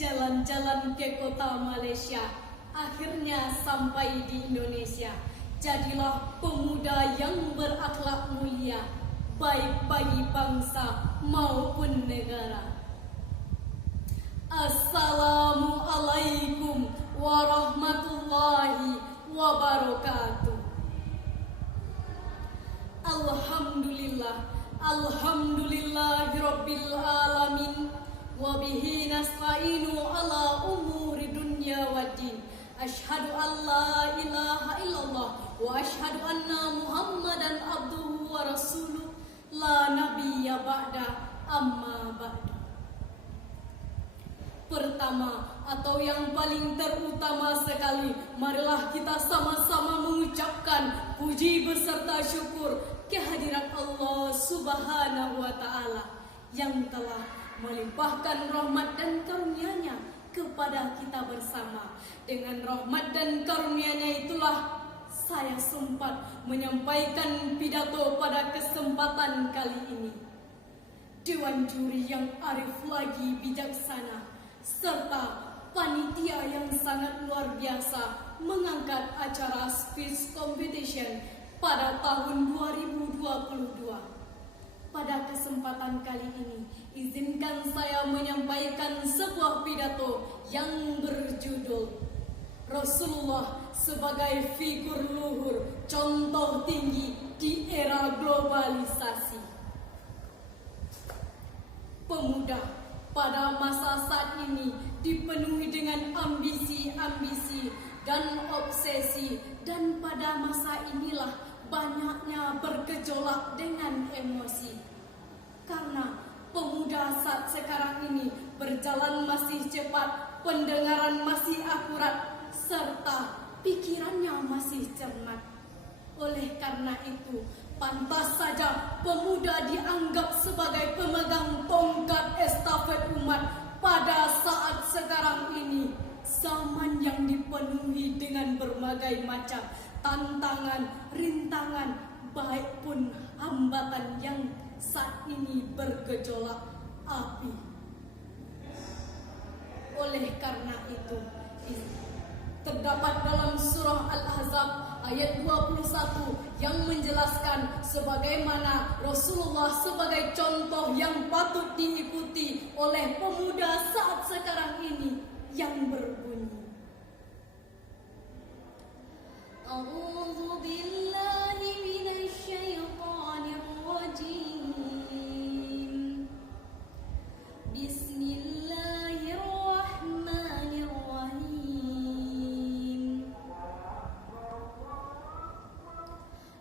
Jalan-jalan ke kota Malaysia, akhirnya sampai di Indonesia. Jadilah pemuda yang berakhlak mulia, baik bagi bangsa maupun negara. Assalamualaikum warahmatullahi wabarakatuh. Alhamdulillahirabbil alamin. Wabihi nasta'inu ala umuri dunya waddin. Asyhadu an la ilaha illallah wa asyhadu anna Muhammadan abduhu wa rasuluh. La nabiyya ba'da, amma ba'du. Pertama atau yang paling terutama sekali, marilah kita sama-sama mengucapkan puji beserta syukur kehadirat Allah Subhanahu wa taala yang telah melimpahkan rahmat dan karunia-Nya kepada kita bersama. Dengan rahmat dan karunia-Nya itulah saya sempat menyampaikan pidato pada kesempatan kali ini. Dewan juri yang arif lagi bijaksana serta panitia yang sangat luar biasa mengangkat acara speech competition pada tahun 2022. Pada kesempatan kali ini, izinkan saya menyampaikan sebuah pidato yang berjudul Rasulullah sebagai figur luhur, contoh tinggi di era globalisasi. Pemuda pada masa saat ini dipenuhi dengan ambisi-ambisi dan obsesi, dan pada masa inilah banyaknya bergejolak dengan emosi. Karena pemuda saat sekarang ini berjalan masih cepat, pendengaran masih akurat, serta pikirannya masih cermat. Oleh karena itu, pantas saja pemuda dianggap sebagai pemegang tongkat estafet umat pada saat sekarang ini. Zaman yang dipenuhi dengan berbagai macam tantangan, rintangan, baik pun hambatan yang saat ini bergejolak api. Oleh karena itu, terdapat dalam surah Al-Ahzab ayat 21 yang menjelaskan sebagaimana Rasulullah sebagai contoh yang patut diikuti oleh pemuda saat sekarang ini, yang berbunyi, A'udzu billahi minasy syaithanir rajim. Bismillahirrahmanirrahim.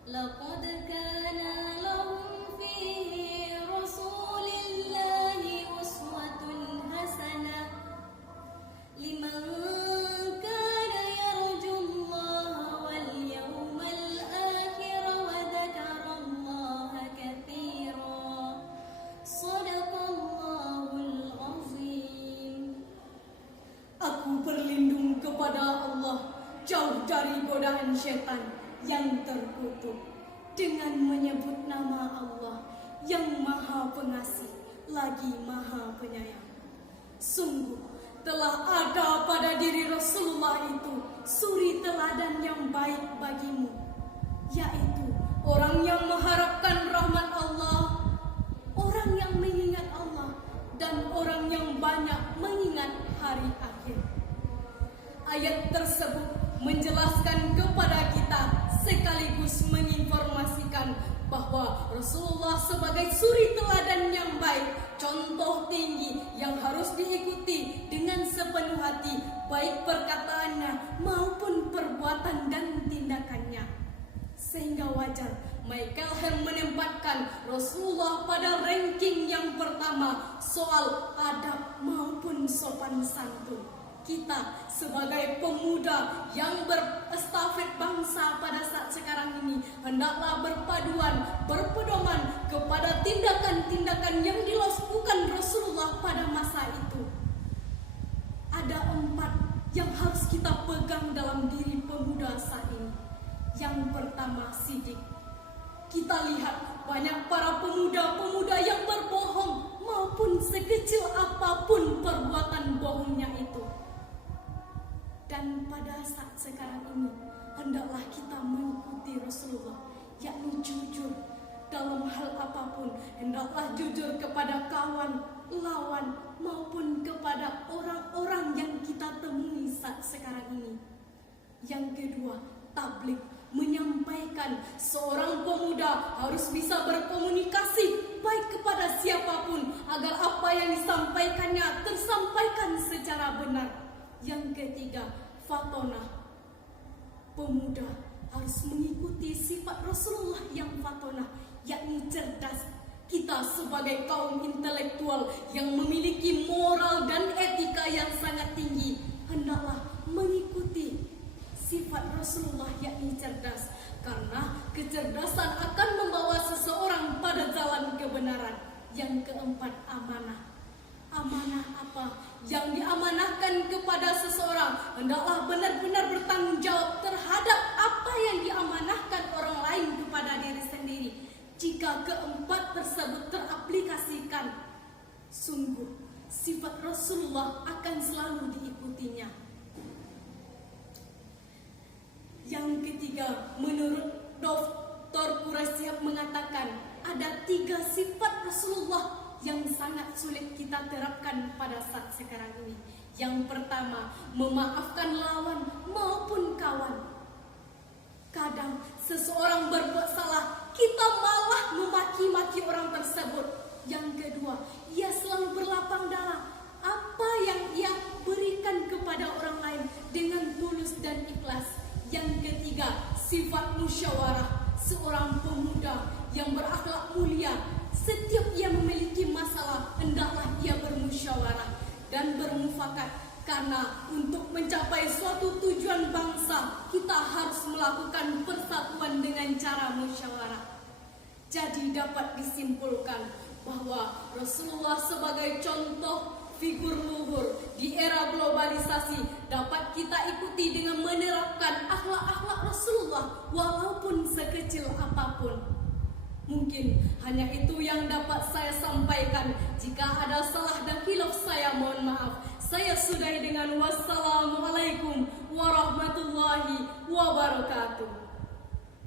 Laqad kana lahum fihi rasulillahi uswatun hasanah liman kepada Allah jauh dari godaan syaitan yang terkutuk dengan menyebut nama Allah yang Maha Pengasih lagi Maha Penyayang. Sungguh telah ada pada diri Rasulullah itu suri teladan yang baik bagimu, yaitu orang yang mengharapkan rahmat Allah, orang yang mengingat Allah, dan orang yang banyak mengingat hari akhir. Ayat tersebut menjelaskan kepada kita sekaligus menginformasikan bahwa Rasulullah sebagai suri teladan yang baik, contoh tinggi yang harus diikuti dengan sepenuh hati, baik perkataannya maupun perbuatan dan tindakannya. Sehingga wajar Michael Hem menempatkan Rasulullah pada ranking yang pertama soal adab maupun sopan santun. Kita sebagai pemuda yang berestafet bangsa pada saat sekarang ini hendaklah berpedoman kepada tindakan-tindakan yang dilakukan Rasulullah pada masa itu. Ada 4 yang harus kita pegang dalam diri pemuda saat ini. Yang pertama, sidik. Kita lihat banyak para pemuda-pemuda yang berbohong, maupun sekecil apapun perbuatan bohong kaumnya itu. Dan pada saat sekarang ini, hendaklah kita mengikuti Rasulullah, yakni jujur dalam hal apapun. Hendaklah jujur kepada kawan, lawan, maupun kepada orang-orang yang kita temui saat sekarang ini. Yang kedua, tabligh, menyampaikan. Seorang pemuda harus bisa berkomunikasi baik kepada siapapun agar apa yang disampaikannya tersampaikan secara benar. Yang ketiga, fatonah, pemuda harus mengikuti sifat Rasulullah yang fatonah, yakni cerdas. Kita sebagai kaum intelektual yang memiliki moral dan etika yang sangat tinggi, hendaklah mengikuti sifat Rasulullah, yakni cerdas. Karena kecerdasan akan membawa seseorang pada jalan kebenaran. Yang keempat, amanah. Amanah apa? Yang diamanahkan kepada seseorang hendaklah benar-benar bertanggung jawab terhadap apa yang diamanahkan orang lain kepada diri sendiri. Jika keempat tersebut teraplikasikan, sungguh sifat Rasulullah akan selalu diikutinya. Yang ketiga, menurut Dr. Quraisyhab mengatakan ada 3 sifat Rasulullah yang sangat sulit kita terapkan pada saat sekarang ini. Yang pertama, memaafkan lawan maupun kawan. Kadang seseorang berbuat salah, kita malah memaki-maki orang tersebut. Yang kedua, ia selalu berlapang dada. Apa yang ia berikan kepada orang lain dengan tulus dan ikhlas. Yang ketiga, sifat musyawarah. Seorang pemuda yang berakhlak mulia, setiap ia memiliki masalah, hendaklah ia bermusyawarah dan bermufakat. Karena untuk mencapai suatu tujuan bangsa, kita harus melakukan persatuan dengan cara musyawarah. Jadi dapat disimpulkan bahwa Rasulullah sebagai contoh figur luhur di era globalisasi dapat kita ikuti dengan menerapkan akhlak-akhlak Rasulullah walaupun sekecil apapun. Mungkin hanya itu yang dapat saya sampaikan. Jika ada salah dan khilaf, saya mohon maaf. Saya sudahi dengan wassalamualaikum warahmatullahi wabarakatuh.